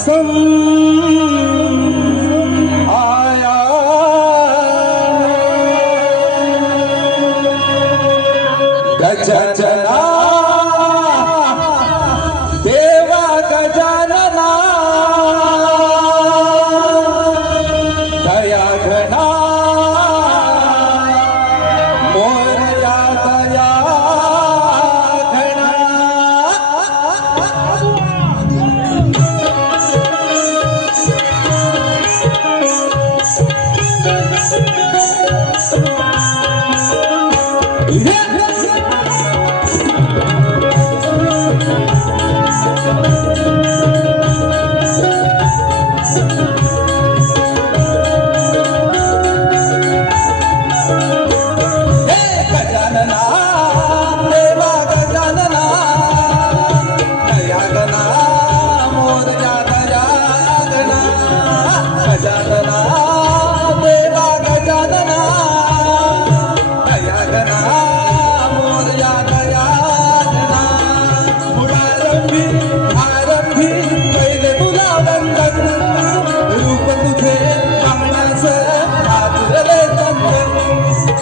sinh Yeah.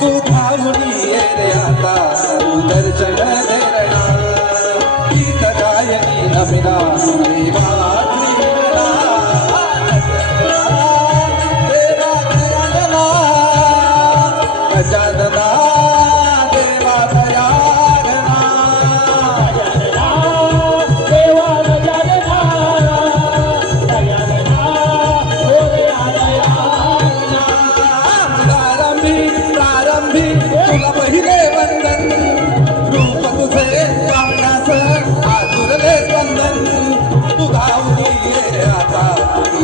तू धावणी येते आता. सुदर्शन धरणा गीत गायनी नमिना जाता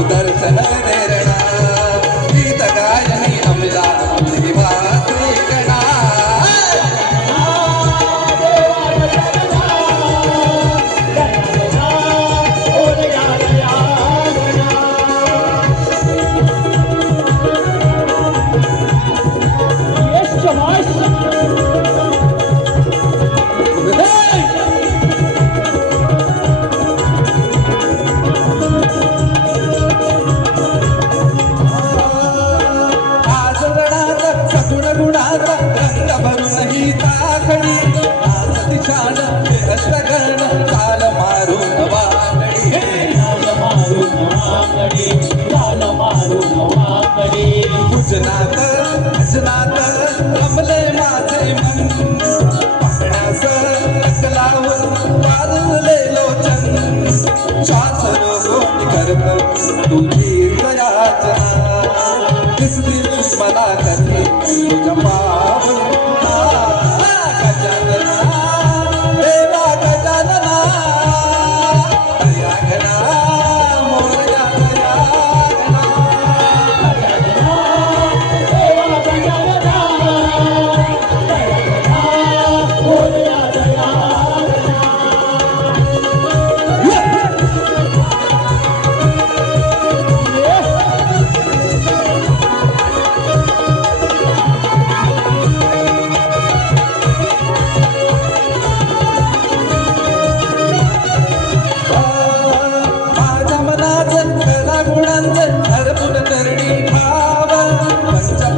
इधर रंग भरून ही ताकडी आनंद छान रंग ताल मारून वाकडी ताल मारून वाकडी ताल मारून वाकडी गुजनात भजनात रमले माझे मन पाहण्यास लावून वाजले लोचन श्वास रोग करतो तुझे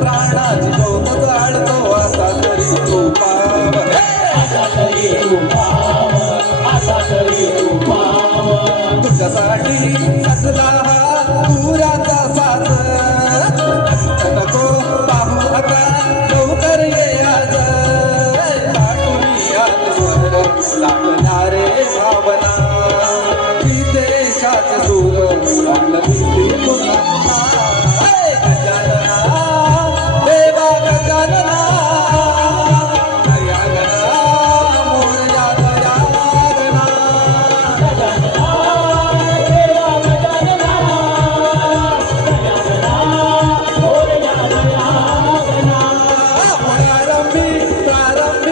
प्राणाची गौत काढतो असा तरी तू पाव असा हा पुराचा साथ नको पाहू आता लवकर ये आज. पाठवूयात भावना. ही देशात दूर लागली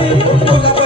Toda